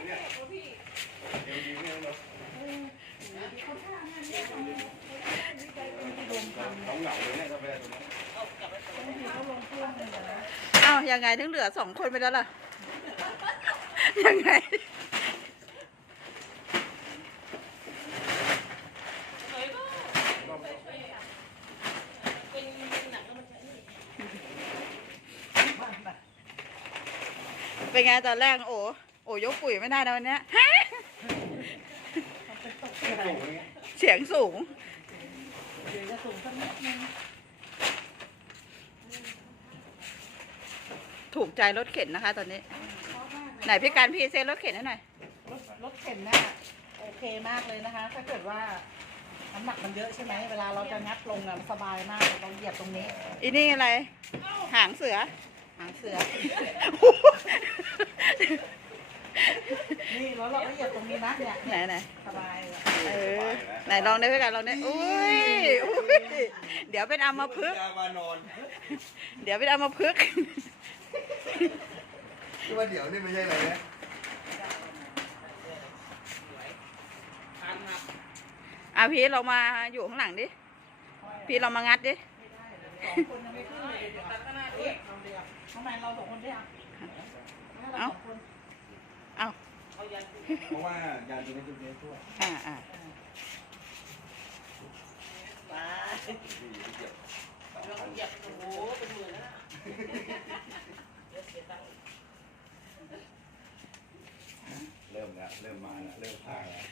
องเหงาเลยเนี่ยกาแฟตัวนี้เอ้ายังไงถึงเหลือสองคนไปแล้วล่ะ ยังไงเป็นไงตอนแรกโอ้ โอ้ยกปุ๋ยไม่ได้นะวันเนี้ยส่งอย่างเงี้ยเสียงสูง เดี๋ยวจะสูงสักนิดนึงถูกใจรถเข็นนะคะ ตอนนี้ ไหนพี่การพรีเซนต์รถเข็นให้หน่อย รถรถเข็นน่ะโอเคมากเลยนะคะ ถ้าเกิดว่าน้ำหนักมันเยอะใช่ไหมเวลาเราจะงัดลงอะมันสบายมากเราเหยียบตรงนี้ อีนี่อะไร หางเสือ หางเสือ นี่แล้วเราก็เหยียบตรงนี้นะเนี่ยไหนไหนสบายเลยเออไหนลองได้พี่การลองได้อุ้ยอุ้ยเดี๋ยวเป็นอัมพฤกษ์ยามานอนเดี๋ยวเป็นอัมพฤกษ์ที่ว่าเดี๋ยวนี่ไม่ใช่อะไรนะอะพี่เรามาอยู่ข้างหลังดิ พี่เรามางัดดิ สองคนยังไม่ขึ้นเลยเดี๋ยวข้างหน้าดิเราเดียวทำไมเราสองคนได้อะให้เราสองคน เอา เพราะว่ายานตัวนี้ตัวนี้ช่วยอ่าอ่าไปเหยียบโอ้โหเป็นหมื่นแล้วนะเริ่มแล้วเริ่มมาแล้วเริ่มพาแล้ว